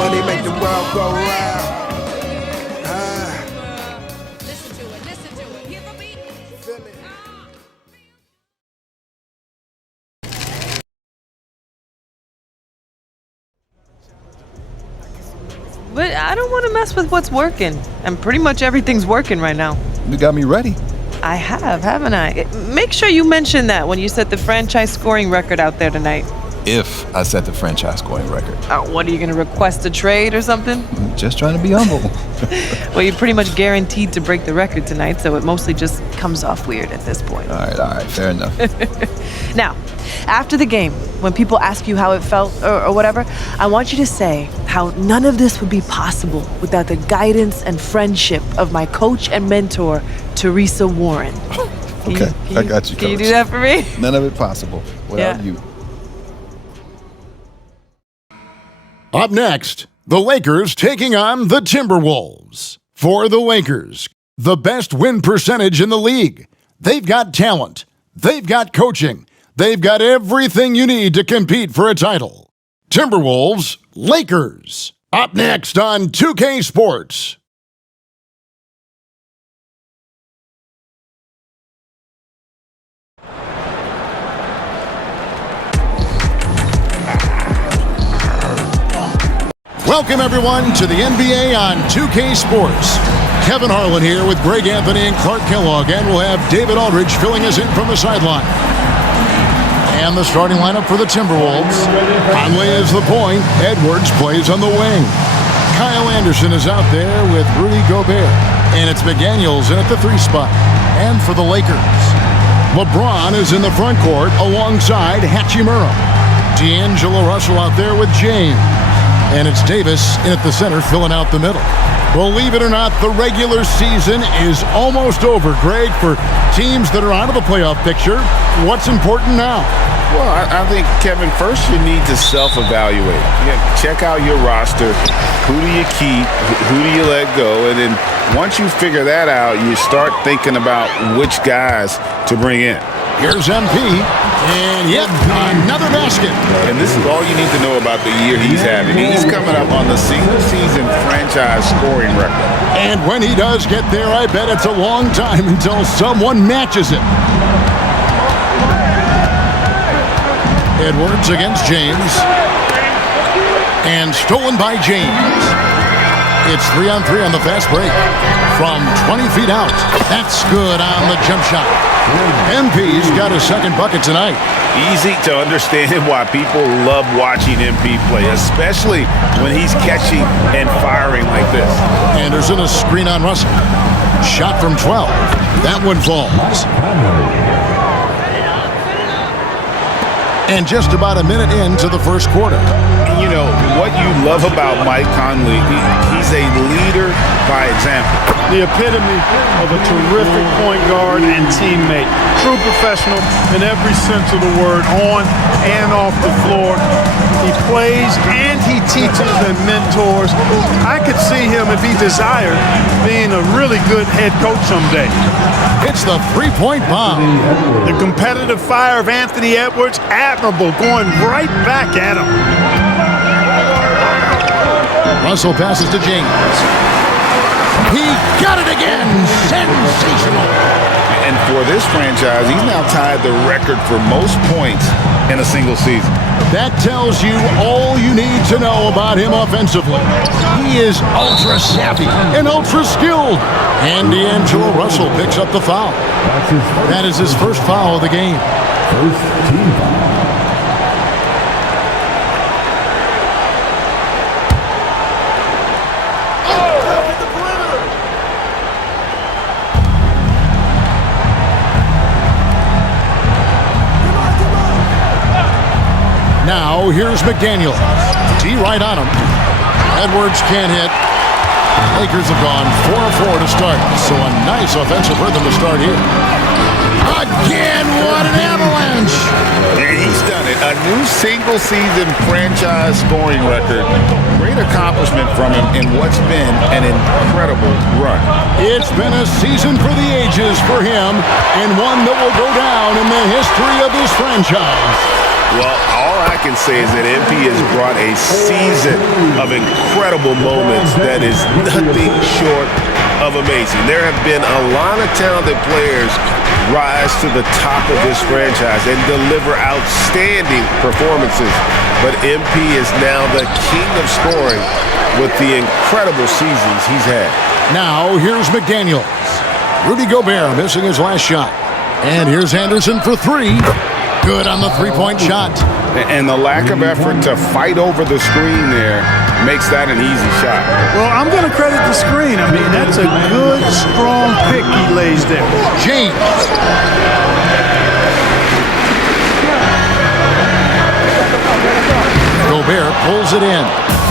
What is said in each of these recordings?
Money make the world go round. Listen to it. Hear the beat? Feel it. But I don't want to mess with what's working. And pretty much everything's working right now. You got me ready. I have, haven't I? Make sure you mention that when you set the franchise scoring record out there tonight. If I set the franchise scoring record. What, are you going to request a trade or something? Just trying to be humble. Well, you're pretty much guaranteed to break the record tonight, so it mostly just comes off weird at this point. All right, fair enough. Now, after the game, when people ask you how it felt or whatever, I want you to say how none of this would be possible without the guidance and friendship of my coach and mentor, Teresa Warren. Okay, I got you, Can you Coach. do that for me? None of it possible without you. Up next, the Lakers taking on the Timberwolves. For the Lakers, the best win percentage in the league. They've got talent. They've got coaching. They've got everything you need to compete for a title. Timberwolves, Lakers. Up next on 2K Sports. Welcome, everyone, to the NBA on 2K Sports. Kevin Harlan here with Greg Anthony and Clark Kellogg, and we'll have David Aldridge filling us in from the sideline. And the starting lineup for the Timberwolves. Conley is the point. Edwards plays on the wing. Kyle Anderson is out there with Rudy Gobert. And it's McDaniels in at the 3 spot. And for the Lakers, LeBron is in the front court alongside Hachimura. D'Angelo Russell out there with James. And it's Davis in at the center filling out the middle. Believe it or not, the regular season is almost over, Greg. For teams that are out of the playoff picture, what's important now? Well, I think, Kevin, first you need to self-evaluate. Check out your roster. Who do you keep? Who do you let go? And then once you figure that out, you start thinking about which guys to bring in. Here's MP, and yet another basket. And this is all you need to know about the year he's having. He's coming up on the single-season franchise scoring record. And when he does get there, I bet it's a long time until someone matches it. Edwards against James. And stolen by James. It's 3-on-3 on the fast break. From 20 feet out. That's good on the jump shot. MP's got his second bucket tonight. Easy to understand why people love watching MP play, especially when he's catching and firing like this. Anderson, a screen on Russell. Shot from 12. That one falls. And just about a minute into the first quarter. And you know, what you love about Mike Conley, he's a leader by example. The epitome of a terrific point guard and teammate. True professional in every sense of the word, on and off the floor. He plays and he teaches and mentors. I could see him, if he desired, being a really good head coach someday. It's the three-point bomb. The competitive fire of Anthony Edwards, admirable, going right back at him. Russell passes to James. He got it again. Sensational. And for this franchise, he's now tied the record for most points in a single season. That tells you all you need to know about him offensively. He is ultra savvy and ultra skilled. And D'Angelo Russell picks up the foul. That is his first foul of the game. First team foul. Now, here's McDaniel. D right on him. Edwards can't hit. Lakers have gone 4-4 to start, so a nice offensive rhythm to start here. Again, what an avalanche! And he's done it. A new single-season franchise scoring record. Great accomplishment from him in what's been an incredible run. It's been a season for the ages for him, and one that will go down in the history of this franchise. Well, all I can say is that MP has brought a season of incredible moments that is nothing short of amazing. There have been a lot of talented players rise to the top of this franchise and deliver outstanding performances, but MP is now the king of scoring with the incredible seasons he's had. Now, here's McDaniels. Rudy Gobert missing his last shot. And here's Anderson for three. Good on the three-point shot. And the lack of effort to fight over the screen there makes that an easy shot. Well, I'm going to credit the screen. I mean, that's a good, strong pick he lays there. James. Gobert pulls it in.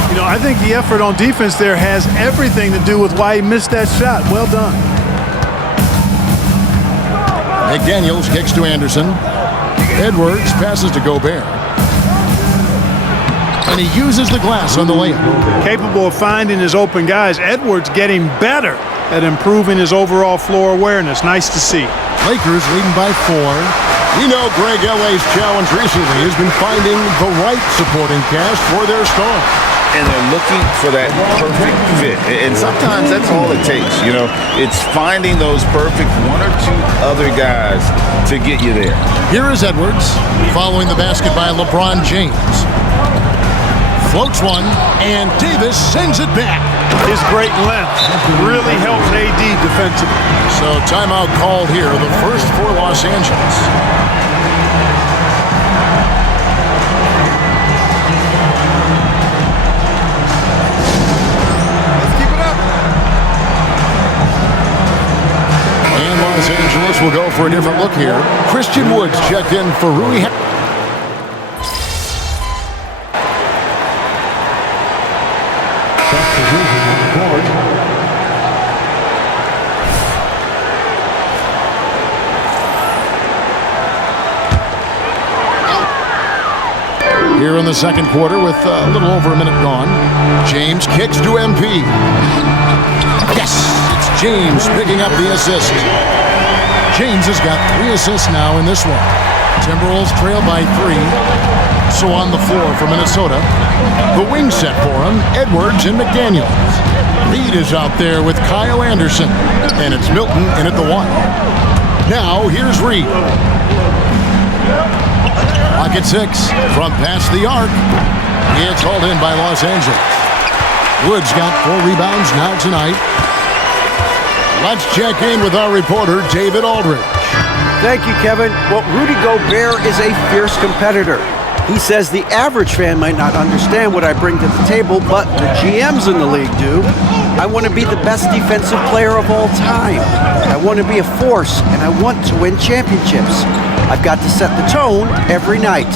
You know, I think the effort on defense there has everything to do with why he missed that shot. Well done. McDaniels kicks to Anderson. Edwards passes to Gobert. And he uses the glass on the layup. Capable of finding his open guys. Edwards getting better at improving his overall floor awareness. Nice to see. Lakers leading by 4. We know Greg L.A.'s challenge recently has been finding the right supporting cast for their star. And they're looking for that perfect fit. And sometimes that's all it takes. You know, it's finding those perfect one or two other guys to get you there. Here is Edwards following the basket by LeBron James. Floats one, and Davis sends it back. His great length really helps AD defensively. So timeout called here, the first for Los Angeles. Los Angeles will go for a different look here. Christian Woods checked in for Rui. Here in the second quarter with a little over a minute gone. James kicks to MP. Yes, it's James picking up the assist. James has got 3 assists now in this one. Timberwolves trail by 3. So on the floor for Minnesota. The wing set for him, Edwards and McDaniels. Reed is out there with Kyle Anderson. And it's Milton in at the 1. Now here's Reed. Clock at 6 from past the arc. It's hauled in by Los Angeles. Woods got 4 rebounds now tonight. Let's check in with our reporter, David Aldridge. Thank you, Kevin. Well, Rudy Gobert is a fierce competitor. He says the average fan might not understand what I bring to the table, but the GMs in the league do. I want to be the best defensive player of all time. I want to be a force, and I want to win championships. I've got to set the tone every night.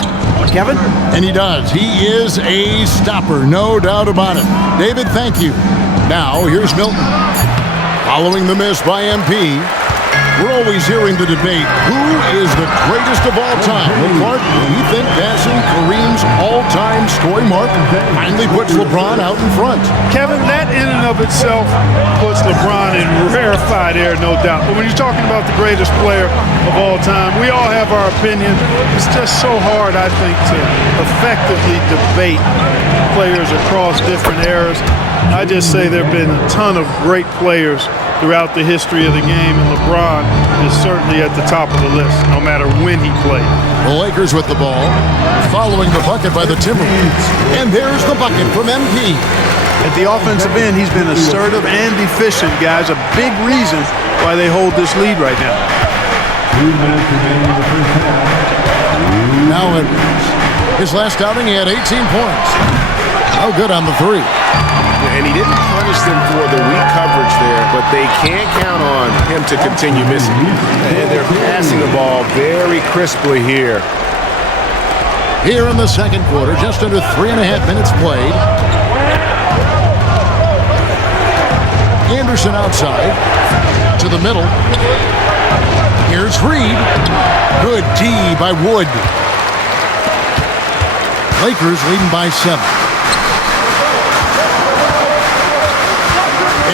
Kevin? And he does. He is a stopper, no doubt about it. David, thank you. Now, here's Milton. Following the miss by MP, we're always hearing the debate, who is the greatest of all time? Well, Clark, we think passing Kareem's all-time scoring mark finally puts LeBron out in front. Kevin, that in and of itself puts LeBron in rarefied air, no doubt. But when you're talking about the greatest player of all time, we all have our opinion. It's just so hard, I think, to effectively debate players across different eras. I just say there have been a ton of great players throughout the history of the game, and LeBron is certainly at the top of the list, no matter when he played. The Lakers with the ball, following the bucket by the Timberwolves. And there's the bucket from MP. At the offensive end, he's been assertive and efficient, guys. A big reason why they hold this lead right now. 2 minutes remaining in the first half. Now Edwards. His last outing, he had 18 points. Oh, good on the 3. And he didn't punish them for the weak coverage there, but they can't count on him to continue missing. And they're passing the ball very crisply here. Here in the second quarter, just under 3.5 minutes played. Anderson outside to the middle. Here's Reed. Good D by Wood. Lakers leading by 7.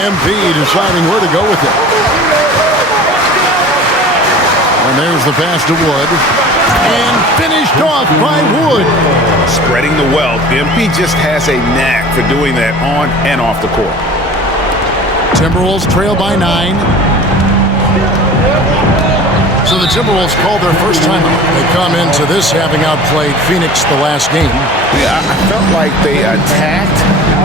MP deciding where to go with it. And there's the pass to Wood. And finished off by Wood. Spreading the wealth. MP just has a knack for doing that on and off the court. Timberwolves trail by 9. So the Timberwolves call their first timeout. They come into this having outplayed Phoenix the last game. Yeah, I felt like they attacked,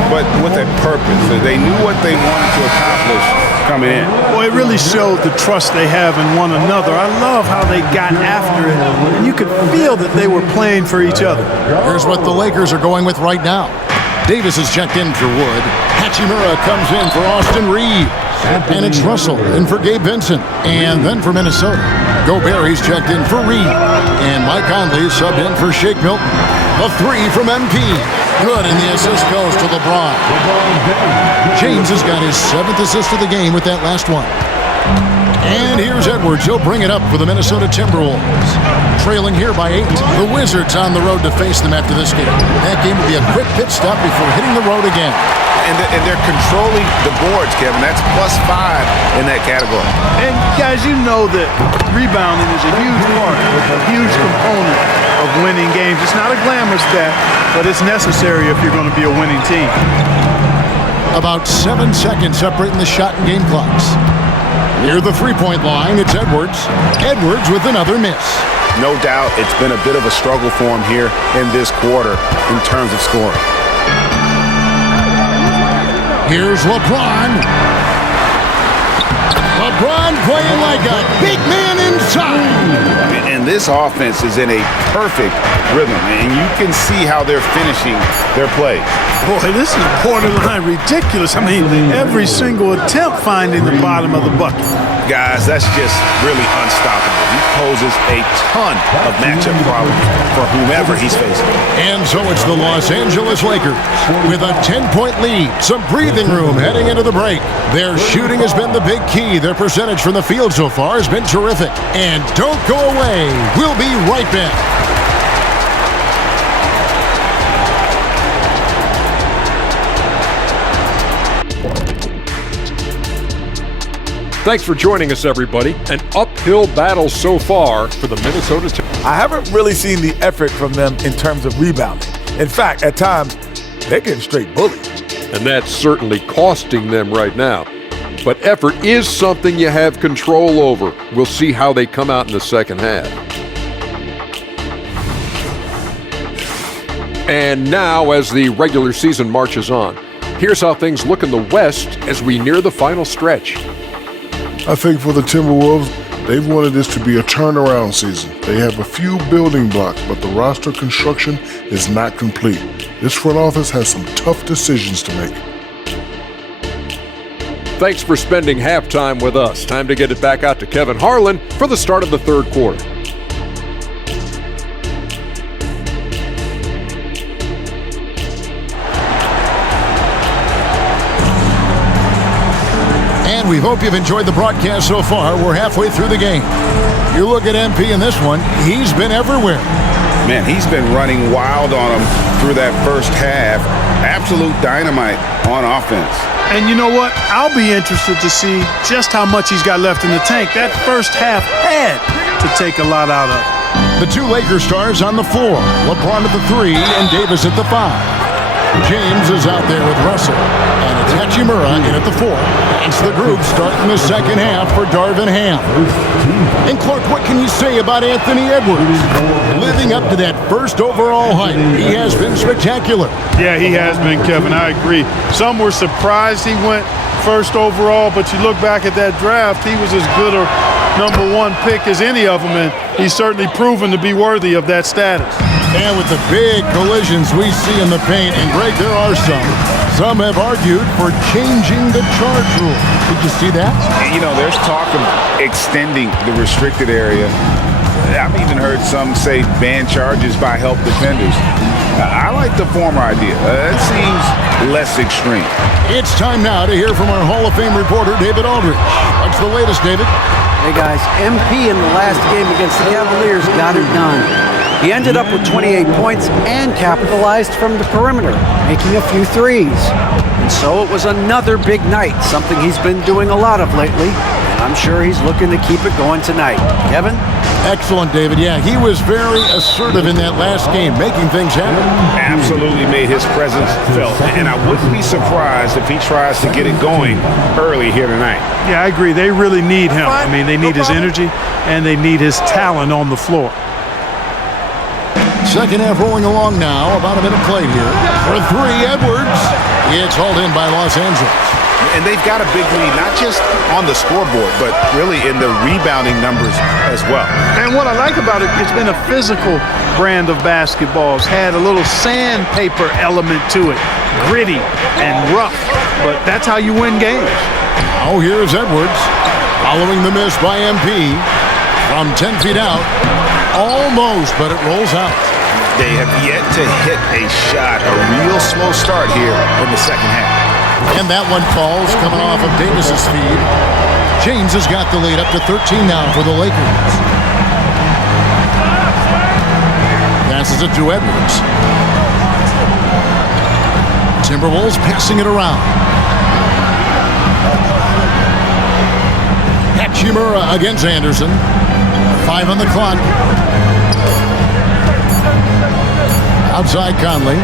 but with a purpose. They knew what they wanted to accomplish coming in. Boy, it really showed the trust they have in one another. I love how they got after it, and you could feel that they were playing for each other. Here's what the Lakers are going with right now. Davis is checked in for Wood. Hachimura comes in for Austin Reeves. And it's Russell in for Gabe Vincent. And then for Minnesota, Gobert, he's checked in for Reed. And Mike Conley subbed in for Shake Milton. The 3 from MP. Good, and the assist goes to LeBron. James has got his 7th assist of the game with that last one. And here's Edwards. He'll bring it up for the Minnesota Timberwolves. Trailing here by 8. The Wizards on the road to face them after this game. That game will be a quick pit stop before hitting the road again. And they're controlling the boards, Kevin. That's +5 in that category. And guys, you know that rebounding is a huge part, a huge component of winning games. It's not a glamour stat, but it's necessary if you're going to be a winning team. About 7 seconds separating the shot and game clocks. Near the three-point line, it's Edwards. Edwards with another miss. No doubt it's been a bit of a struggle for him here in this quarter in terms of scoring. Here's LeBron. LeBron playing like a big man inside. And this offense is in a perfect rhythm, and you can see how they're finishing their play. Boy, this is borderline ridiculous. I mean, every single attempt finding the bottom of the bucket. Guys, that's just really unstoppable. He poses a ton of matchup problems for whomever he's facing. And so it's the Los Angeles Lakers with a 10-point lead. Some breathing room heading into the break. Their shooting has been the big key. Their percentage from the field so far has been terrific. And don't go away. We'll be right back. Thanks for joining us, everybody. An uphill battle so far for the Minnesota Timberwolves. I haven't really seen the effort from them in terms of rebounding. In fact, at times, they're getting straight bullied. And that's certainly costing them right now. But effort is something you have control over. We'll see how they come out in the second half. And now, as the regular season marches on, here's how things look in the West as we near the final stretch. I think for the Timberwolves, they've wanted this to be a turnaround season. They have a few building blocks, but the roster construction is not complete. This front office has some tough decisions to make. Thanks for spending halftime with us. Time to get it back out to Kevin Harlan for the start of the third quarter. We hope you've enjoyed the broadcast so far. We're halfway through the game. You look at MP in this one, he's been everywhere. Man, he's been running wild on them through that first half. Absolute dynamite on offense. And you know what? I'll be interested to see just how much he's got left in the tank. That first half had to take a lot out of it. The two Lakers stars on the floor. LeBron at the 3 and Davis at the 5. James is out there with Russell, and it's Hachimura in at the 4. It's the group starting the second half for Darvin Ham. And Clark, what can you say about Anthony Edwards? Living up to that first overall hype, he has been spectacular. Yeah, he has been, Kevin. I agree. Some were surprised he went first overall, but you look back at that draft, he was as good a #1 pick as any of them, and he's certainly proven to be worthy of that status. And with the big collisions we see in the paint, and Greg, there are some have argued for changing the charge rule. Did you see that? You know, there's talk of extending the restricted area. I've even heard some say ban charges by help defenders. I like the former idea. It seems less extreme. It's time now to hear from our Hall of Fame reporter, David Aldridge. What's the latest, David? Hey guys, MP in the last game against the Cavaliers got it done. He ended up with 28 points and capitalized from the perimeter, making a few threes. And so it was another big night, something he's been doing a lot of lately, and I'm sure he's looking to keep it going tonight. Kevin? Excellent, David. Yeah, he was very assertive in that last game, making things happen. Absolutely made his presence felt. And I wouldn't be surprised if he tries to get it going early here tonight. Yeah, I agree. They really need him. I mean, they need his energy and they need his talent on the floor. Second half rolling along now. About a minute played here. For three, Edwards. It's hauled in by Los Angeles. And they've got a big lead, not just on the scoreboard, but really in the rebounding numbers as well. And what I like about it, it's been a physical brand of basketball. It's had a little sandpaper element to it, gritty and rough, but that's how you win games. Now here's Edwards, following the miss by MP. From 10 feet out, almost, but it rolls out. They have yet to hit a shot, a real slow start here in the second half. And that one falls, coming off of Davis's feed. James has got the lead up to 13 now for the Lakers. Passes it to Edwards. Timberwolves passing it around. Hachimura against Anderson. 5 on the clock. Outside Conley.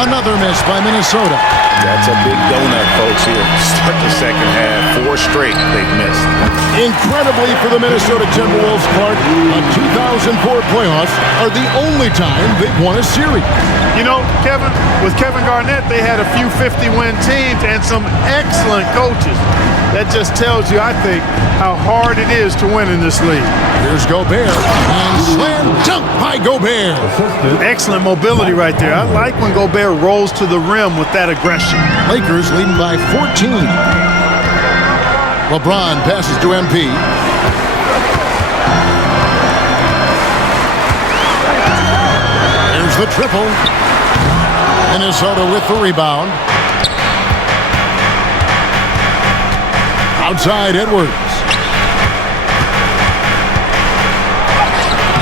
Another miss by Minnesota. That's a big donut, folks, here. Start the second half. 4 straight they've missed. Incredibly for the Minnesota Timberwolves, Clark, the 2004 playoffs are the only time they've won a series. You know, Kevin, with Kevin Garnett, they had a few 50-win teams and some excellent coaches. That just tells you, I think, how hard it is to win in this league. Here's Gobert, and slam dunk by Gobert. Excellent mobility right there. I like when Gobert rolls to the rim with that aggression. Lakers leading by 14. LeBron passes to MP. Here's the triple. Minnesota with the rebound. Outside Edwards.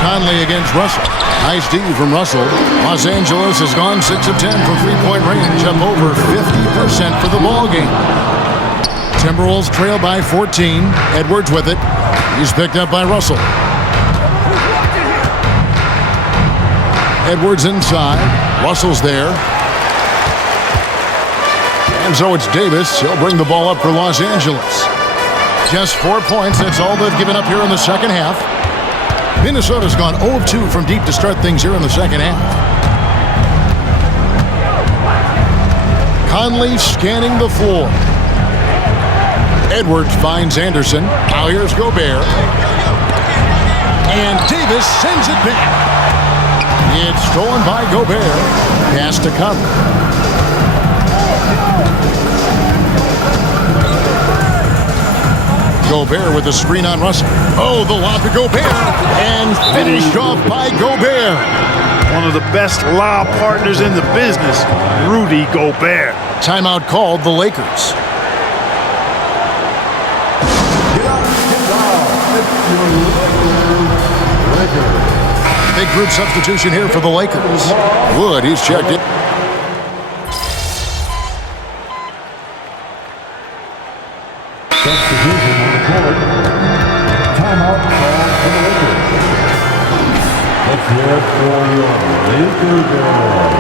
Conley against Russell. Nice D from Russell. Los Angeles has gone 6 of 10 from three-point range, up over 50% for the ball game. Timberwolves trail by 14. Edwards with it. He's picked up by Russell. Edwards inside. Russell's there. And so it's Davis. He'll bring the ball up for Los Angeles. Just 4 points. That's all they've given up here in the second half. Minnesota's gone 0 of 2 from deep to start things here in the second half. Conley scanning the floor. Edwards finds Anderson. Now here's Gobert. And Davis sends it back. It's stolen by Gobert. Pass to Conley. Gobert with the screen on Russell. Oh, the lob to Gobert. And finished off by Gobert. One of the best lob partners in the business, Rudy Gobert. Timeout called the Lakers. Big group substitution here for the Lakers. Wood, he's checked in. Substitution on the court. Timeout called for the Lakers. Let's hear it for your Lakers girls.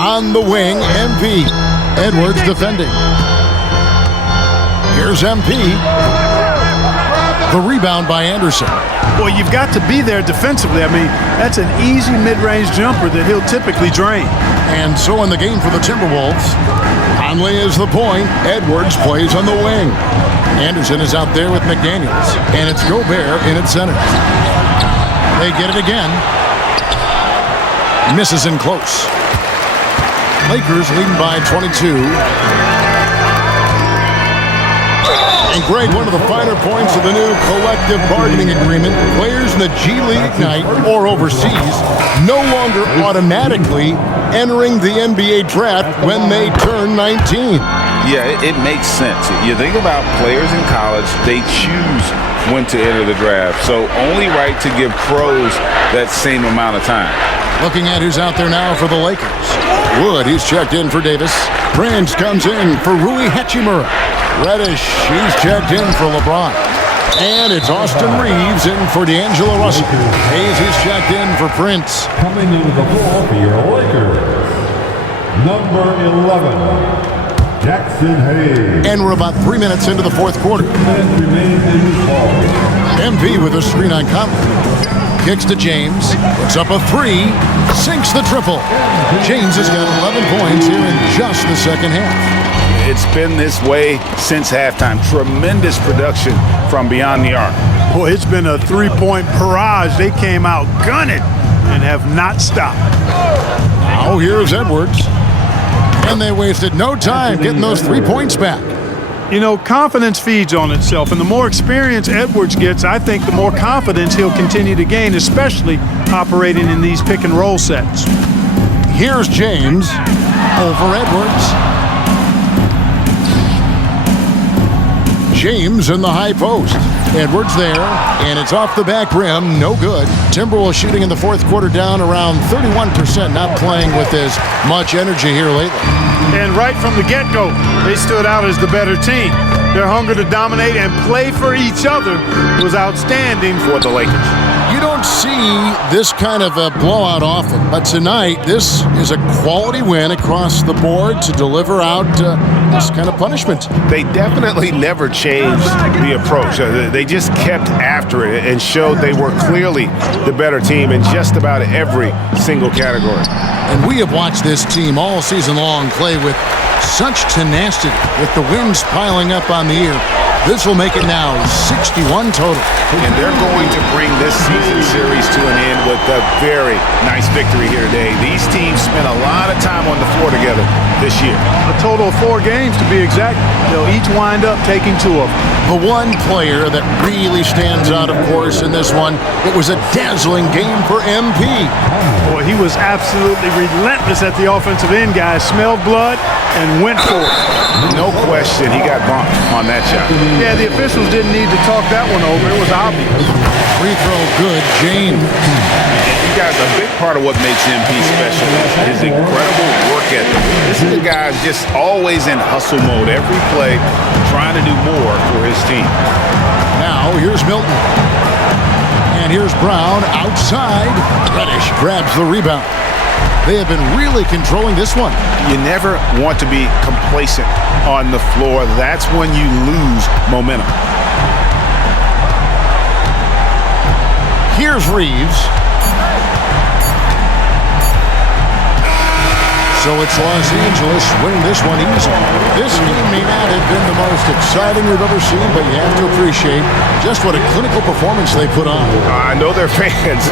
On the wing, MP. Edwards defending. Here's MP. The rebound by Anderson. Well, you've got to be there defensively. I mean, that's an easy mid-range jumper that he'll typically drain. And so in the game for the Timberwolves, Conley is the point. Edwards plays on the wing. Anderson is out there with McDaniels. And it's Gobert in at center. They get it again. Misses in close. Lakers leading by 22. And Greg, one of the finer points of the new collective bargaining agreement, players in the G League Ignite or overseas no longer automatically entering the NBA draft when they turn 19. Yeah, it makes sense. You think about players in college, they choose when to enter the draft. So only right to give pros that same amount of time. Looking at who's out there now for the Lakers. Wood, he's checked in for Davis. Prince comes in for Rui Hachimura. Reddish, he's checked in for LeBron. And it's Austin Reeves in for D'Angelo Russell. Hayes, he's checked in for Prince. Coming into the ball for your Lakers, number 11, Jackson Hayes. And we're about 3 minutes into the fourth quarter. MP with a screen on Conley. Kicks to James, puts up a three, sinks the triple. James has got 11 points here in just the second half. It's been this way since halftime. Tremendous production from beyond the arc. Boy, it's been a three-point barrage. They came out gunning and have not stopped. Now here's Edwards. And they wasted no time getting those 3 points back. You know, confidence feeds on itself, and the more experience Edwards gets, I think the more confidence he'll continue to gain, especially operating in these pick-and-roll sets. Here's James over Edwards. James in the high post. Edwards there, and it's off the back rim, no good. Timberwolves shooting in the fourth quarter down around 31%, not playing with as much energy here lately. And right from the get-go, they stood out as the better team. Their hunger to dominate and play for each other was outstanding for the Lakers. You don't see this kind of a blowout often, but tonight this is a quality win across the board to deliver out this kind of punishment. They definitely never changed the approach. They just kept after it and showed they were clearly the better team in just about every single category. And we have watched this team all season long play with such tenacity, with the wins piling up on the year. This will make it now 61 total. And they're going to bring this season series to an end with a very nice victory here today. These teams spent a lot of time on the floor together this year. A total of 4 games to be exact. They'll each wind up taking 2 of them. The one player that really stands out, of course, in this one, it was a dazzling game for MP. Boy, he was absolutely relentless at the offensive end, guys. Smelled blood and went for it. No question, he got bumped on that shot. Yeah, the officials didn't need to talk that one over. It was obvious. Free throw good, James. You guys, a big part of what makes MP special is his incredible work ethic. This is a guy just always in hustle mode, every play, trying to do more for his team. Now, here's Milton. And here's Brown outside. Reddish grabs the rebound. They have been really controlling this one. You never want to be complacent on the floor. That's when you lose momentum. Here's Reeves. So it's Los Angeles winning this one easy. This game may not have been the most exciting we've ever seen, but you have to appreciate just what a clinical performance they put on. I know their fans